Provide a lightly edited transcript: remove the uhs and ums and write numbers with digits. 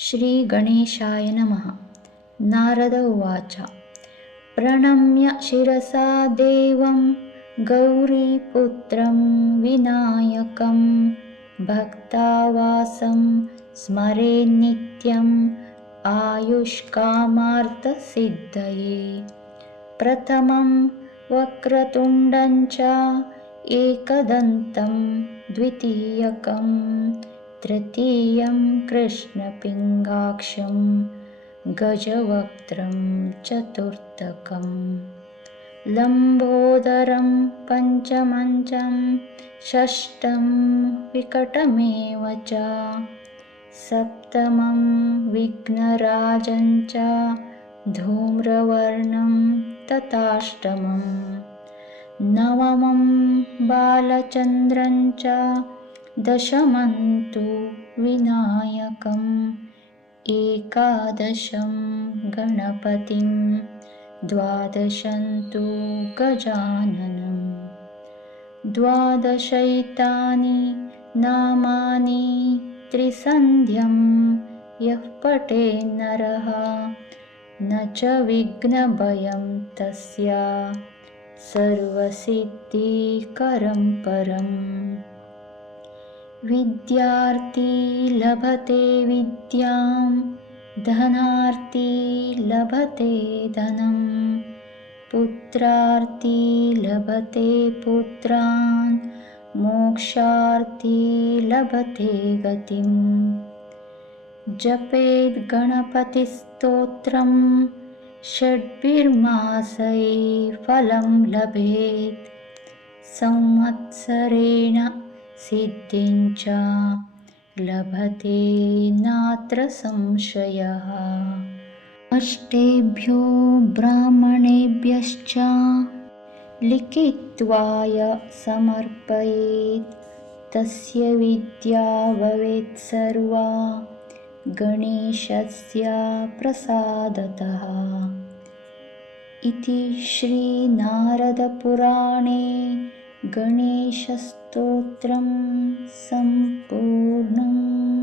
श्रीगणेशाय नमः। नारद उवाच। प्रणम्य शिरसा देवं गौरीपुत्रं विनायकं भक्तावासं स्मरेन्नित्यम् आयुष्कामार्थसिद्धये। प्रथमं वक्रतुण्डं च एकदन्तं द्वितीयकं तृतीयं कृष्णपिङ्गाक्षं गजवक्त्रं चतुर्थकं लम्बोदरं पञ्चमं षष्ठं विकटमेव च सप्तमं विघ्नराजं च धूम्रवर्णं तथाष्टमं नवमं बालचन्द्रं च दशमं तु विनायकम् एकादशं गणपतिं द्वादशं तु गजाननं। द्वादशैतानि नामानि त्रिसन्ध्यं यः पठेन्नरः न च विघ्नभयं तस्य सर्वसिद्धिकरं परम्। विद्यार्थी लभते विद्यां धनार्थी लभते धनं पुत्रार्थी लभते पुत्रान् मोक्षार्थी लभते गतिम्। जपेद् गणपतिस्तोत्रं षड्भिर्मासैः फलं लभेत् संवत्सरेण सिद्धिं च लभते नात्र संशयः। अष्टेभ्यो ब्राह्मणेभ्यश्च लिखित्वाय समर्पयेत् तस्य विद्या भवेत् सर्वा गणेशस्य प्रसादतः। इति श्रीनारदपुराणे गणेशस्तोत्रं सम्पूर्णम्।